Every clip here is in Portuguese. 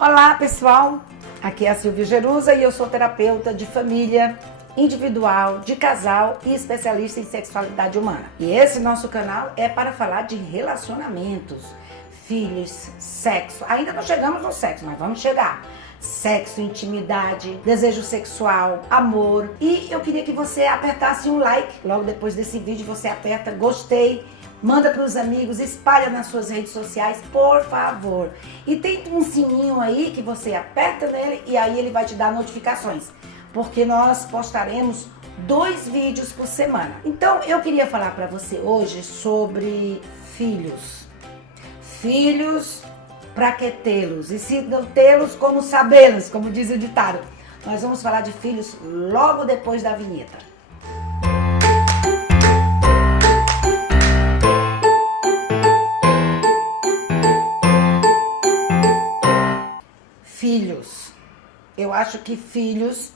Olá pessoal, aqui é a Silvia Jerusa e eu sou terapeuta de família, individual, de casal e especialista em sexualidade humana. E esse nosso canal é para falar de relacionamentos, filhos, sexo. Ainda não chegamos no sexo, mas vamos chegar. Sexo, intimidade, desejo sexual, amor. E eu queria que você apertasse um like. Logo depois desse vídeo você aperta gostei, manda para os amigos, espalha nas suas redes sociais, por favor. E tem um sininho aí que você aperta nele e aí ele vai te dar notificações, porque nós postaremos 2 vídeos por semana. Então eu queria falar para você hoje sobre filhos. Filhos, para que tê-los? E se não tê-los, como sabê-los, como diz o ditado. Nós vamos falar de filhos logo depois da vinheta. Filhos. Eu acho que filhos,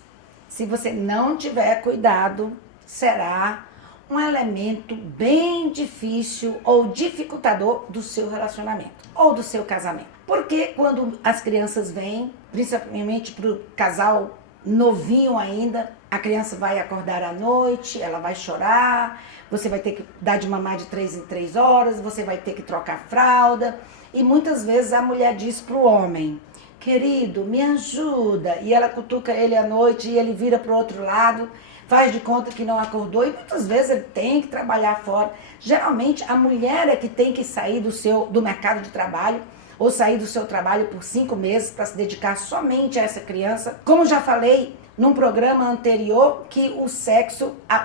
se você não tiver cuidado, será um elemento bem difícil ou dificultador do seu relacionamento ou do seu casamento. Porque quando as crianças vêm, principalmente para o casal novinho ainda, a criança vai acordar à noite, ela vai chorar, você vai ter que dar de mamar de 3 em 3 horas, você vai ter que trocar fralda. E muitas vezes a mulher diz para o homem: querido, me ajuda. E ela cutuca ele à noite e ele vira para o outro lado, faz de conta que não acordou e muitas vezes ele tem que trabalhar fora. Geralmente a mulher é que tem que sair do mercado de trabalho ou sair do seu trabalho por 5 meses para se dedicar somente a essa criança. Como já falei num programa anterior, que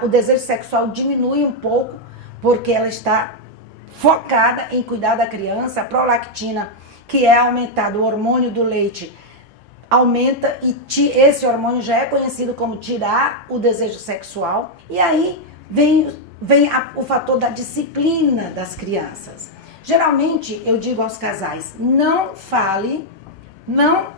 o desejo sexual diminui um pouco porque ela está focada em cuidar da criança. A prolactina, que é aumentado, o hormônio do leite, aumenta e esse hormônio já é conhecido como tirar o desejo sexual. E aí vem o fator da disciplina das crianças. Geralmente eu digo aos casais: não fale, não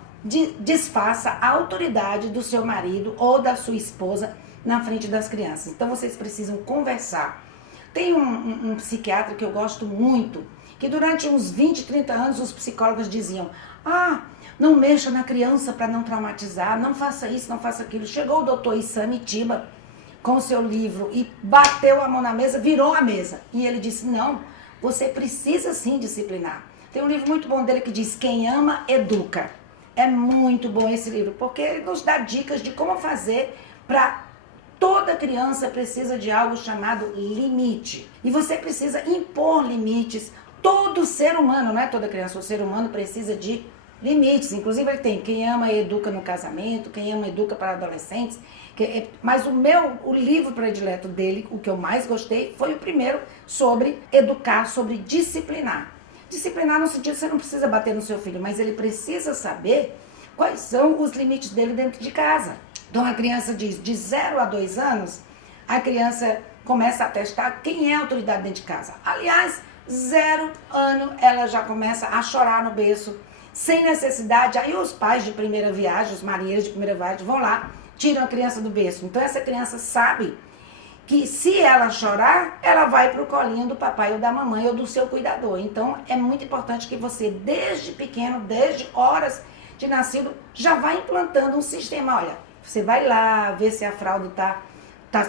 desfaça a autoridade do seu marido ou da sua esposa na frente das crianças. Então vocês precisam conversar. Tem um psiquiatra que eu gosto muito, que durante uns 20, 30 anos os psicólogos diziam: não mexa na criança para não traumatizar, não faça isso, não faça aquilo. Chegou o doutor Issam Itiba com o seu livro e bateu a mão na mesa, virou a mesa. E ele disse: não, você precisa sim disciplinar. Tem um livro muito bom dele que diz: quem ama, educa. É muito bom esse livro, porque ele nos dá dicas de como fazer para... Toda criança precisa de algo chamado limite. E você precisa impor limites. Todo ser humano, não é toda criança, o ser humano precisa de limites. Inclusive ele tem quem ama educa no casamento, quem ama educa para adolescentes. Mas o livro predileto dele, o que eu mais gostei, foi o primeiro sobre educar, sobre disciplinar. Disciplinar no sentido que você não precisa bater no seu filho, mas ele precisa saber quais são os limites dele dentro de casa. Então a criança diz, de 0 a 2 anos, a criança começa a testar quem é a autoridade dentro de casa. Aliás, 0 ano ela já começa a chorar no berço, sem necessidade. Aí os pais de primeira viagem, os marinheiros de primeira viagem, vão lá, tiram a criança do berço. Então essa criança sabe que se ela chorar, ela vai para o colinho do papai ou da mamãe ou do seu cuidador. Então é muito importante que você, desde pequeno, desde horas de nascido, já vá implantando um sistema. Olha, você vai lá ver se a fralda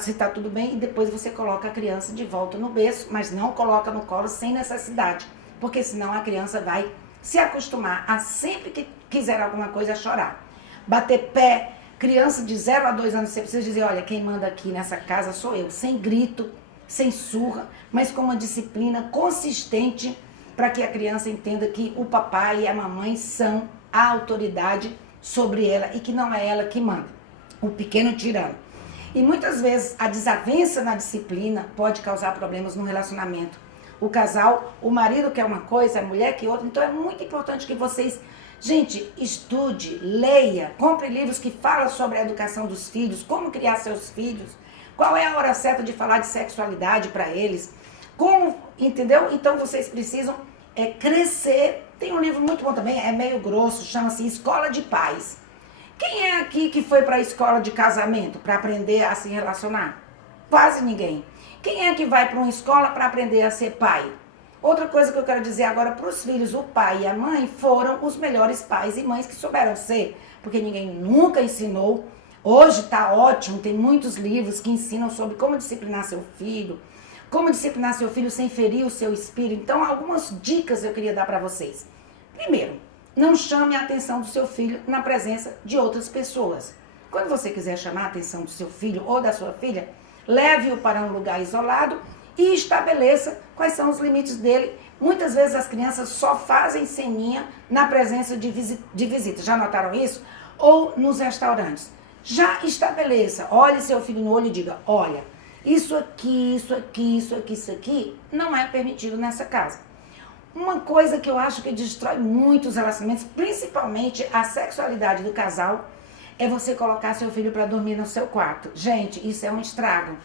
se tá tudo bem e depois você coloca a criança de volta no berço, mas não coloca no colo sem necessidade, porque senão a criança vai se acostumar a sempre que quiser alguma coisa chorar. Bater pé, criança de 0 a 2 anos, você precisa dizer: olha, quem manda aqui nessa casa sou eu, sem grito, sem surra, mas com uma disciplina consistente para que a criança entenda que o papai e a mamãe são a autoridade sobre ela e que não é ela que manda. O pequeno tirano. E muitas vezes a desavença na disciplina pode causar problemas no relacionamento. O casal, o marido quer uma coisa, a mulher quer outra. Então é muito importante que vocês, gente, estude, leia, compre livros que falam sobre a educação dos filhos, como criar seus filhos, qual é a hora certa de falar de sexualidade para eles, como, entendeu? Então vocês precisam crescer. Tem um livro muito bom também, é meio grosso, chama-se Escola de Pais. Quem é aqui que foi para a escola de casamento para aprender a se relacionar? Quase ninguém. Quem é que vai para uma escola para aprender a ser pai? Outra coisa que eu quero dizer agora para os filhos, o pai e a mãe foram os melhores pais e mães que souberam ser, porque ninguém nunca ensinou. Hoje está ótimo, tem muitos livros que ensinam sobre como disciplinar seu filho, como disciplinar seu filho sem ferir o seu espírito. Então, algumas dicas eu queria dar para vocês. Primeiro, não chame a atenção do seu filho na presença de outras pessoas. Quando você quiser chamar a atenção do seu filho ou da sua filha, leve-o para um lugar isolado e estabeleça quais são os limites dele. Muitas vezes as crianças só fazem ceninha na presença de visita. Já notaram isso? Ou nos restaurantes. Já estabeleça, olhe seu filho no olho e diga, olha, isso aqui, isso aqui, isso aqui, isso aqui não é permitido nessa casa. Uma coisa que eu acho que destrói muitos relacionamentos, principalmente a sexualidade do casal, é você colocar seu filho para dormir no seu quarto. Gente, isso é um estrago.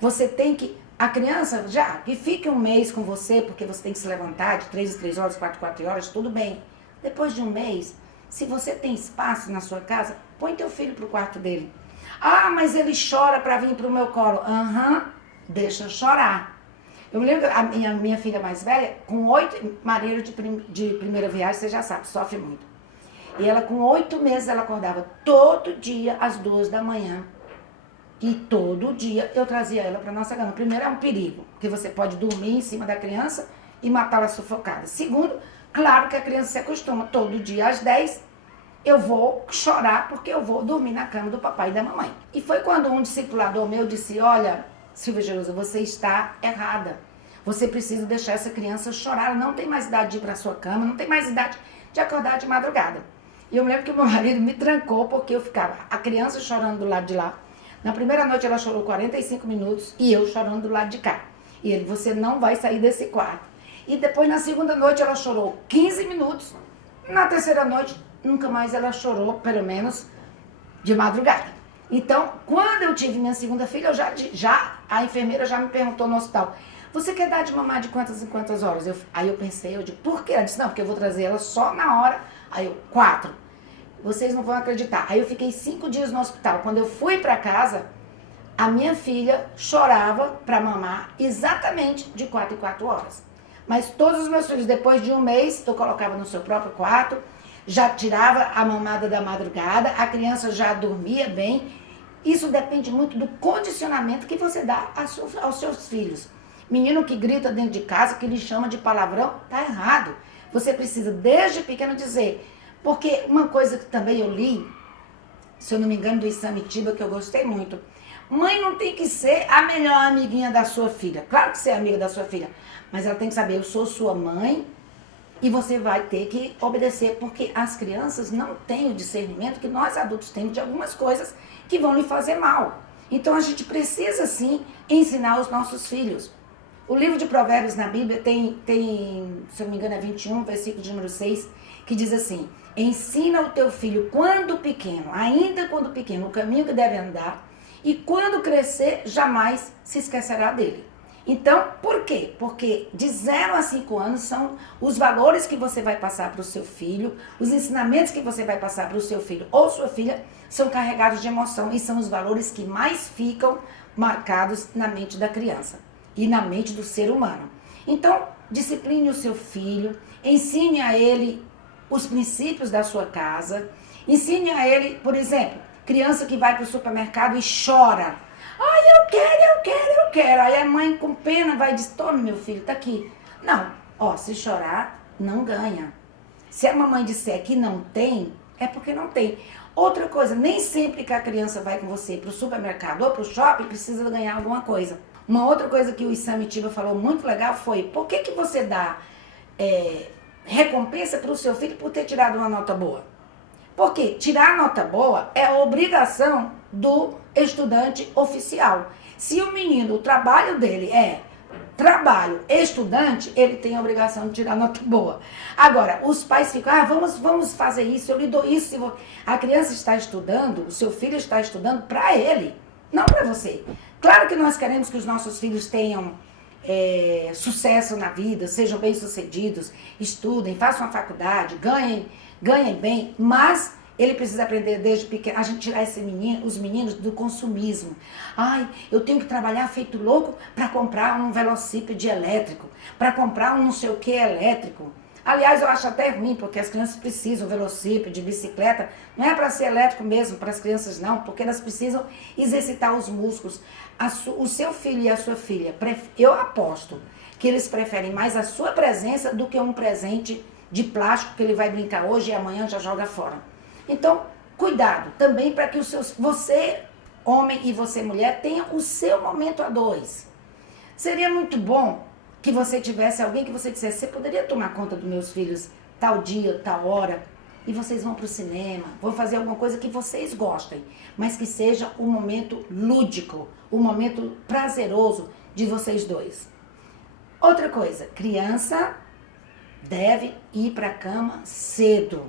Você tem que... A criança já, que fique um mês com você, porque você tem que se levantar de 3 em 3 horas, 4 em 4 horas, tudo bem. Depois de um mês, se você tem espaço na sua casa, põe teu filho pro quarto dele. Ah, mas ele chora para vir pro meu colo. Deixa chorar. Eu me lembro, a minha filha mais velha, com 8, marido de primeira viagem, você já sabe, sofre muito. E ela, com 8 meses, ela acordava todo dia às 2 da manhã. E todo dia eu trazia ela para nossa cama. Primeiro, é um perigo, porque você pode dormir em cima da criança e matá-la sufocada. Segundo, claro que a criança se acostuma. Todo dia às 10, eu vou chorar porque eu vou dormir na cama do papai e da mamãe. E foi quando um discipulador meu disse, olha, Silvia Jerusa, você está errada. Você precisa deixar essa criança chorar. Ela não tem mais idade de ir para sua cama, não tem mais idade de acordar de madrugada. E eu me lembro que o meu marido me trancou porque eu ficava a criança chorando do lado de lá. Na primeira noite ela chorou 45 minutos e eu chorando do lado de cá. E ele, você não vai sair desse quarto. E depois na segunda noite ela chorou 15 minutos. Na terceira noite, nunca mais ela chorou, pelo menos de madrugada. Então, quando eu tive minha segunda filha, a enfermeira já me perguntou no hospital, você quer dar de mamar de quantas em quantas horas? Aí eu pensei, eu digo, por quê? Ela disse, não, porque eu vou trazer ela só na hora. Aí eu, 4. Vocês não vão acreditar. Aí eu fiquei 5 dias no hospital. Quando eu fui para casa, a minha filha chorava para mamar exatamente de 4 em 4 horas. Mas todos os meus filhos, depois de um mês, eu colocava no seu próprio quarto, já tirava a mamada da madrugada, a criança já dormia bem. Isso depende muito do condicionamento que você dá aos seus filhos. Menino que grita dentro de casa, que lhe chama de palavrão, tá errado. Você precisa, desde pequeno, dizer... Porque uma coisa que também eu li, se eu não me engano, do Isamitiba, que eu gostei muito. Mãe não tem que ser a melhor amiguinha da sua filha. Claro que você é amiga da sua filha, mas ela tem que saber, eu sou sua mãe e você vai ter que obedecer, porque as crianças não têm o discernimento que nós adultos temos de algumas coisas que vão lhe fazer mal. Então a gente precisa sim ensinar os nossos filhos. O livro de Provérbios na Bíblia tem, se eu não me engano, é 21, versículo de número 6, que diz assim, ensina o teu filho quando pequeno, ainda quando pequeno, o caminho que deve andar, e quando crescer, jamais se esquecerá dele. Então, por quê? Porque de 0 a 5 anos são os valores que você vai passar para o seu filho, os ensinamentos que você vai passar para o seu filho ou sua filha, são carregados de emoção e são os valores que mais ficam marcados na mente da criança e na mente do ser humano. Então, discipline o seu filho, ensine a ele os princípios da sua casa, ensine a ele, por exemplo, criança que vai para o supermercado e chora. Ai, eu quero. Aí a mãe com pena vai e diz, tome meu filho, tá aqui. Não, se chorar, não ganha. Se a mamãe disser que não tem, é porque não tem. Outra coisa, nem sempre que a criança vai com você para o supermercado ou para o shopping, precisa ganhar alguma coisa. Uma outra coisa que o Isamitiba falou muito legal foi, por que você dá recompensa para o seu filho por ter tirado uma nota boa? Porque tirar a nota boa é a obrigação do estudante oficial. Se o menino, o trabalho dele é trabalho, estudante, ele tem a obrigação de tirar nota boa. Agora, os pais ficam, vamos fazer isso, eu lhe dou isso. A criança está estudando, o seu filho está estudando para ele, não para você. Claro que nós queremos que os nossos filhos tenham sucesso na vida, sejam bem-sucedidos, estudem, façam a faculdade, ganhem bem, mas Ele precisa aprender desde pequeno, a gente tirar os meninos do consumismo. Ai, eu tenho que trabalhar feito louco para comprar um velocípede elétrico, para comprar um não sei o que elétrico. Aliás, eu acho até ruim, porque as crianças precisam velocípede, bicicleta. Não é para ser elétrico mesmo, para as crianças não, porque elas precisam exercitar os músculos. O seu filho e a sua filha, eu aposto que eles preferem mais a sua presença do que um presente de plástico que ele vai brincar hoje e amanhã já joga fora. Então, cuidado também para que você, homem, e você, mulher, tenha o seu momento a dois. Seria muito bom que você tivesse alguém que você dissesse, você poderia tomar conta dos meus filhos tal dia, tal hora, e vocês vão para o cinema, vão fazer alguma coisa que vocês gostem, mas que seja um momento lúdico, um momento prazeroso de vocês dois. Outra coisa, criança deve ir para a cama cedo.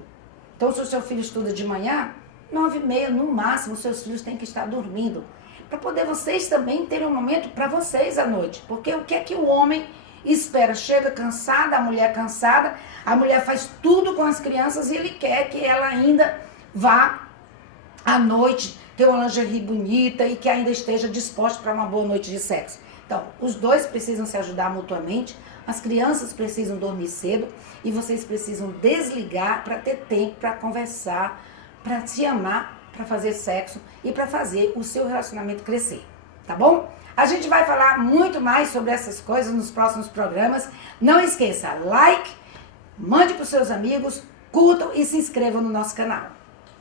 Então, se o seu filho estuda de manhã, 9h30 no máximo, seus filhos têm que estar dormindo. Para poder vocês também terem um momento para vocês à noite. Porque o que é que o homem espera? Chega cansada, a mulher cansada, a mulher faz tudo com as crianças e ele quer que ela ainda vá à noite ter uma lingerie bonita e que ainda esteja disposta para uma boa noite de sexo. Então, os dois precisam se ajudar mutuamente, as crianças precisam dormir cedo e vocês precisam desligar para ter tempo para conversar, para se amar, para fazer sexo e para fazer o seu relacionamento crescer, tá bom? A gente vai falar muito mais sobre essas coisas nos próximos programas. Não esqueça, like, mande para os seus amigos, curtam e se inscrevam no nosso canal.